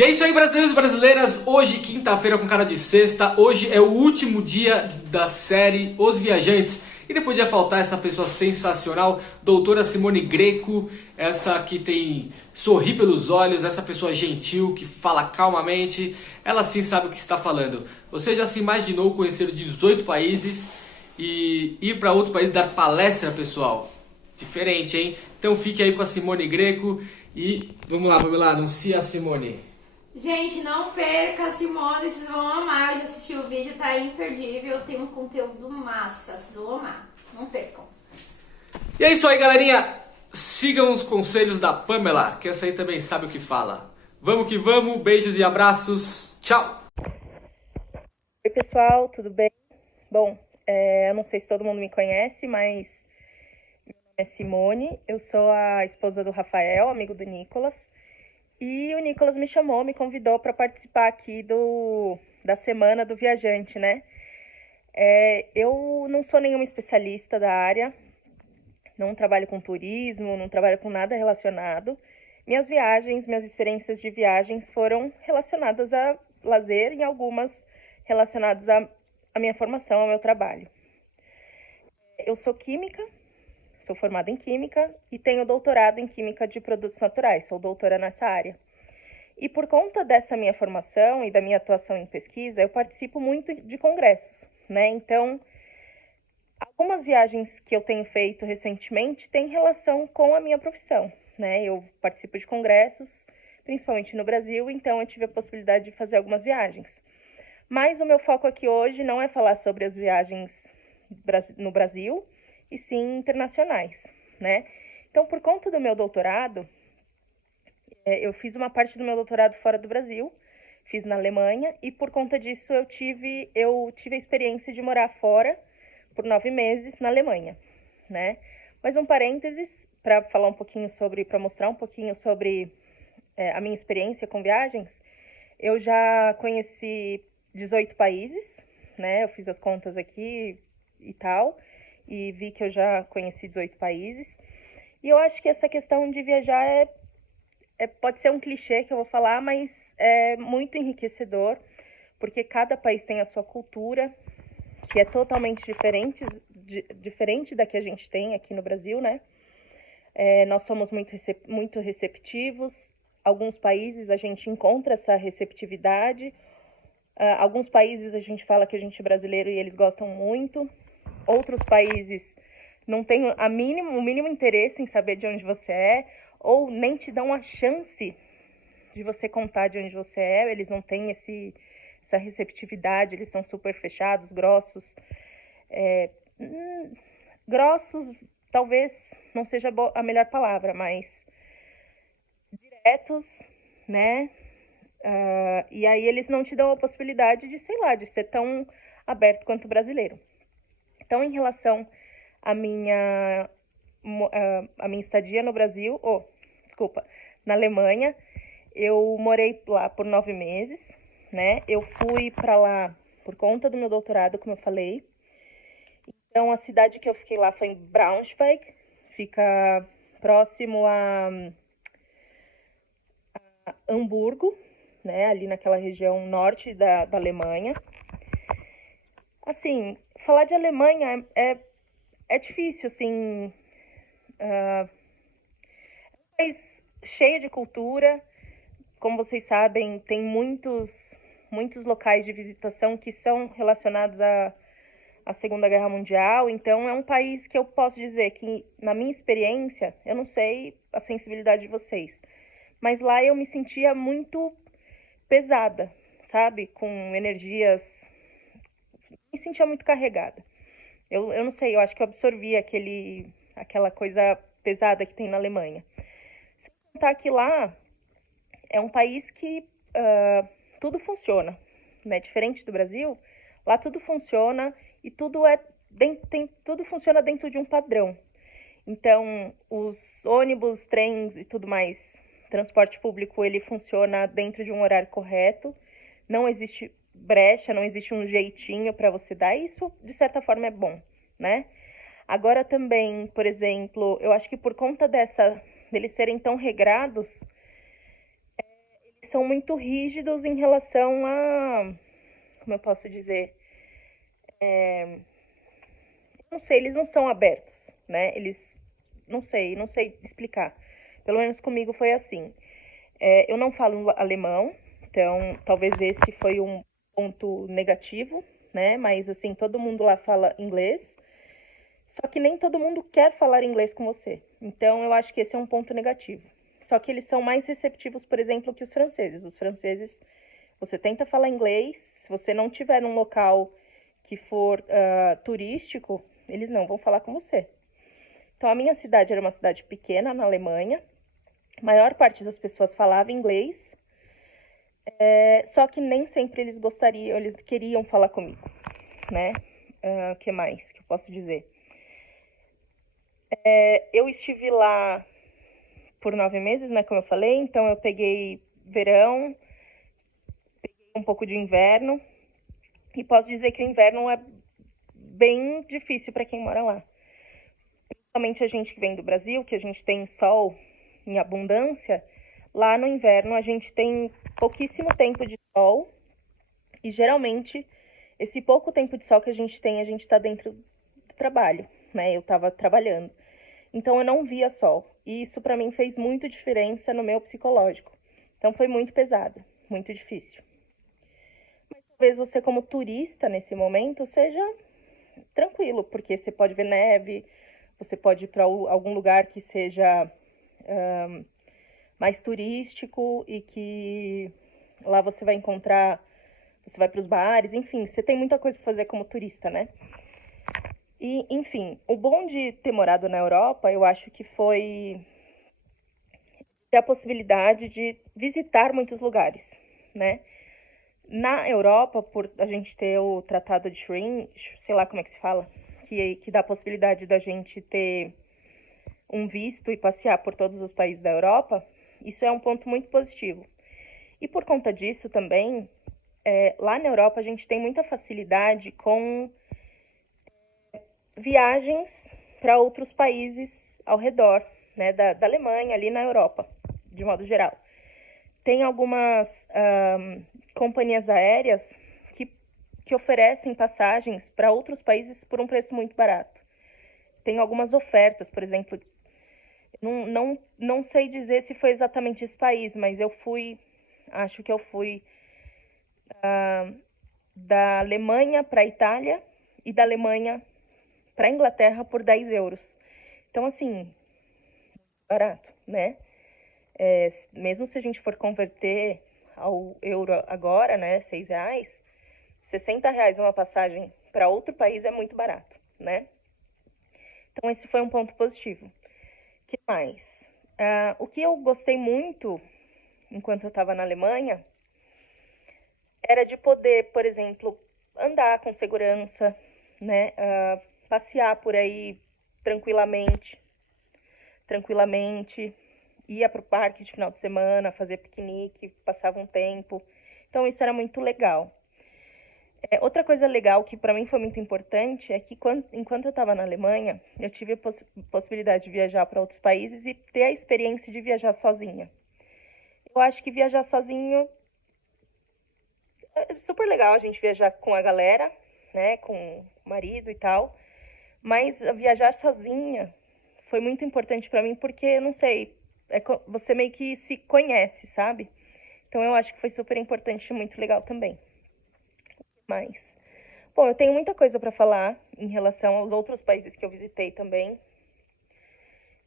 E é isso aí, brasileiros e brasileiras. Hoje, quinta-feira com cara de sexta. Hoje é o último dia da série Os Viajantes. E não podia faltar essa pessoa sensacional, doutora Simone Greco. Essa que tem sorri pelos olhos, essa pessoa gentil, que fala calmamente. Ela sim sabe o que está falando. Você já se imaginou conhecer 18 países e ir para outro país dar palestra, pessoal? Diferente, hein? Então fique aí com a Simone Greco. E vamos lá, anuncia a Simone. Gente, não perca a Simone, vocês vão amar. Eu já assisti o vídeo, tá imperdível. Tem um conteúdo massa, vocês vão amar. Não percam. E é isso aí, galerinha. Sigam os conselhos da Pamela, que essa aí também sabe o que fala. Vamos que vamos, beijos e abraços. Tchau! Oi, pessoal, tudo bem? Bom, eu não sei se todo mundo me conhece, mas meu nome é Simone, eu sou a esposa do Rafael, amigo do Nicolas. E o Nicolas me chamou, me convidou para participar aqui da Semana do Viajante, né? Eu não sou nenhuma especialista da área, não trabalho com turismo, não trabalho com nada relacionado. Minhas experiências de viagens foram relacionadas a lazer e algumas relacionadas à minha formação, ao meu trabalho. Eu sou química. Sou formada em Química e tenho doutorado em Química de Produtos Naturais, sou doutora nessa área. E por conta dessa minha formação e da minha atuação em pesquisa, eu participo muito de congressos, né? Então, algumas viagens que eu tenho feito recentemente têm relação com a minha profissão, né? Eu participo de congressos, principalmente no Brasil, então eu tive a possibilidade de fazer algumas viagens. Mas o meu foco aqui hoje não é falar sobre as viagens no Brasil, e sim internacionais, né? Então, por conta do meu doutorado, eu fiz uma parte do meu doutorado fora do Brasil, fiz na Alemanha, e por conta disso eu tive a experiência de morar fora por 9 meses na Alemanha, né? Mas um parênteses, para mostrar um pouquinho sobre a minha experiência com viagens, eu já conheci 18 países, né? Eu fiz as contas aqui e tal, e vi que eu já conheci 18 países. E eu acho que essa questão de viajar pode ser um clichê que eu vou falar, mas é muito enriquecedor, porque cada país tem a sua cultura, que é totalmente diferente da que a gente tem aqui no Brasil, né? Nós somos muito receptivos. Alguns países a gente encontra essa receptividade. Alguns países a gente fala que a gente é brasileiro e eles gostam muito. Outros países não têm o mínimo interesse em saber de onde você é, ou nem te dão a chance de você contar de onde você é. Eles não têm essa receptividade, eles são super fechados, grossos. Grossos talvez não seja a melhor palavra, mas diretos, né? E aí eles não te dão a possibilidade de, de ser tão aberto quanto o brasileiro. Então, em relação à minha estadia no Brasil, na Alemanha, eu morei lá por 9 meses, né? Eu fui para lá por conta do meu doutorado, como eu falei. Então, a cidade que eu fiquei lá foi em Braunschweig, fica próximo a Hamburgo, né? Ali naquela região norte da Alemanha. Assim, falar de Alemanha é difícil, assim. É um país cheio de cultura. Como vocês sabem, tem muitos locais de visitação que são relacionados à Segunda Guerra Mundial. Então, é um país que eu posso dizer que, na minha experiência, eu não sei a sensibilidade de vocês, mas lá eu me sentia muito pesada, sabe? Com energias... Me sentia muito carregada. Eu não sei, eu acho que eu absorvi aquela coisa pesada que tem na Alemanha. Sem contar que lá é um país que tudo funciona, né? Diferente do Brasil, lá tudo funciona e tudo funciona dentro de um padrão. Então, os ônibus, trens e tudo mais, transporte público, ele funciona dentro de um horário correto. Não existe brecha, não existe um jeitinho para você dar. Isso, de certa forma, é bom, né? Agora também, por exemplo, eu acho que por conta deles serem tão regrados, são muito rígidos em relação a, como eu posso dizer, não sei, eles não são abertos, né? Eles, não sei explicar. Pelo menos comigo foi assim. Eu não falo alemão, então talvez esse foi um ponto negativo, né? Mas assim, todo mundo lá fala inglês, só que nem todo mundo quer falar inglês com você. Então eu acho que esse é um ponto negativo. Só que eles são mais receptivos, por exemplo, que os franceses. Os franceses, você tenta falar inglês, se você não tiver num local que for turístico, eles não vão falar com você. Então a minha cidade era uma cidade pequena na Alemanha, a maior parte das pessoas falava inglês, só que nem sempre eles gostariam, eles queriam falar comigo, né? O que mais que eu posso dizer? Eu estive lá por 9 meses, né, como eu falei, então eu peguei verão, peguei um pouco de inverno, e posso dizer que o inverno é bem difícil para quem mora lá. Principalmente a gente que vem do Brasil, que a gente tem sol em abundância, lá no inverno a gente tem pouquíssimo tempo de sol, e geralmente esse pouco tempo de sol que a gente tem, a gente está dentro do trabalho, né? Eu estava trabalhando. Então eu não via sol. E isso para mim fez muito diferença no meu psicológico. Então foi muito pesado, muito difícil. Mas talvez você como turista nesse momento seja tranquilo, porque você pode ver neve, você pode ir para algum lugar que seja mais turístico e que lá você vai encontrar, você vai para os bares, enfim, você tem muita coisa para fazer como turista, né? E, enfim, o bom de ter morado na Europa, eu acho que foi ter a possibilidade de visitar muitos lugares, né? Na Europa, por a gente ter o Tratado de Schengen, sei lá como é que se fala, que dá a possibilidade da gente ter um visto e passear por todos os países da Europa, isso é um ponto muito positivo. E por conta disso também, lá na Europa a gente tem muita facilidade com viagens para outros países ao redor, né, da Alemanha, ali na Europa, de modo geral. Tem algumas companhias aéreas que oferecem passagens para outros países por um preço muito barato. Tem algumas ofertas, por exemplo, não sei dizer se foi exatamente esse país, mas acho que eu fui da Alemanha para a Itália e da Alemanha para a Inglaterra por 10 euros. Então, assim, barato, né? Mesmo se a gente for converter ao euro agora, né, 6 reais, 60 reais uma passagem para outro país é muito barato, né? Então, esse foi um ponto positivo. O que mais? O que eu gostei muito enquanto eu estava na Alemanha era de poder, por exemplo, andar com segurança, né? Passear por aí tranquilamente, ia para o parque de final de semana, fazer piquenique, passava um tempo. Então, isso era muito legal. Outra coisa legal que para mim foi muito importante é que enquanto eu estava na Alemanha, eu tive a possibilidade de viajar para outros países e ter a experiência de viajar sozinha. Eu acho que viajar sozinho é super legal, a gente viajar com a galera, né, com o marido e tal, mas viajar sozinha foi muito importante para mim porque, não sei, você meio que se conhece, sabe? Então eu acho que foi super importante e muito legal também. Mas, bom, eu tenho muita coisa para falar em relação aos outros países que eu visitei também.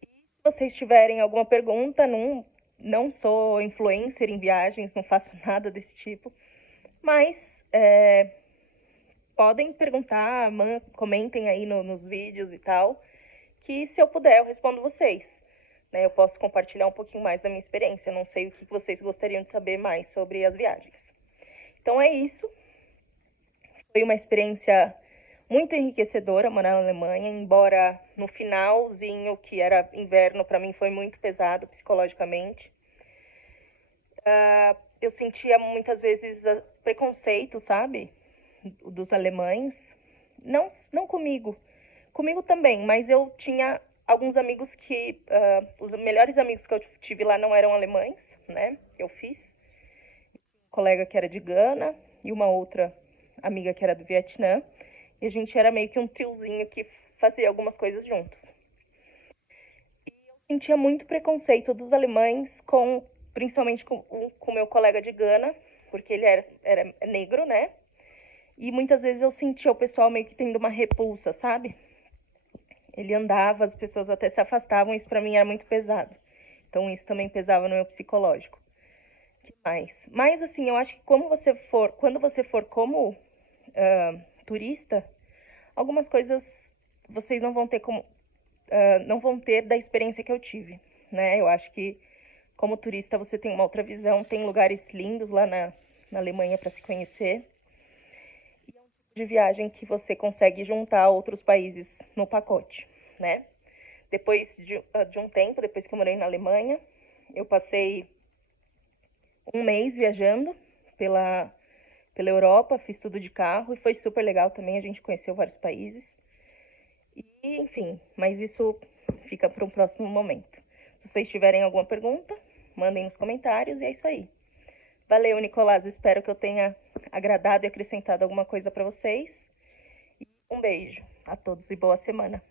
E se vocês tiverem alguma pergunta, não sou influencer em viagens, não faço nada desse tipo, mas podem perguntar, comentem aí nos vídeos e tal, que se eu puder eu respondo vocês. Né? Eu posso compartilhar um pouquinho mais da minha experiência, eu não sei o que vocês gostariam de saber mais sobre as viagens. Então é isso. Foi uma experiência muito enriquecedora morar na Alemanha, embora no finalzinho, que era inverno, para mim foi muito pesado psicologicamente. Eu sentia muitas vezes preconceito, sabe, dos alemães. Não comigo também, mas eu tinha alguns amigos que, os melhores amigos que eu tive lá não eram alemães, né, eu fiz. colega que era de Gana e uma outra amiga que era do Vietnã. E a gente era meio que um triozinho que fazia algumas coisas juntos. E eu sentia muito preconceito dos alemães, principalmente com o meu colega de Gana, porque ele era negro, né? E muitas vezes eu sentia o pessoal meio que tendo uma repulsa, sabe? Ele andava, as pessoas até se afastavam, isso pra mim era muito pesado. Então isso também pesava no meu psicológico. Que mais? Mas assim, eu acho que quando você for como turista, algumas coisas vocês não vão ter não vão ter da experiência que eu tive, né? Eu acho que como turista você tem uma outra visão, tem lugares lindos lá na Alemanha para se conhecer. E é um tipo de viagem que você consegue juntar outros países no pacote, né? Depois de um tempo, depois que eu morei na Alemanha, eu passei um mês viajando pela Europa, fiz tudo de carro e foi super legal também, a gente conheceu vários países. E, enfim, mas isso fica para um próximo momento. Se vocês tiverem alguma pergunta, mandem nos comentários e é isso aí. Valeu, Nicolás, espero que eu tenha agradado e acrescentado alguma coisa para vocês. E um beijo a todos e boa semana.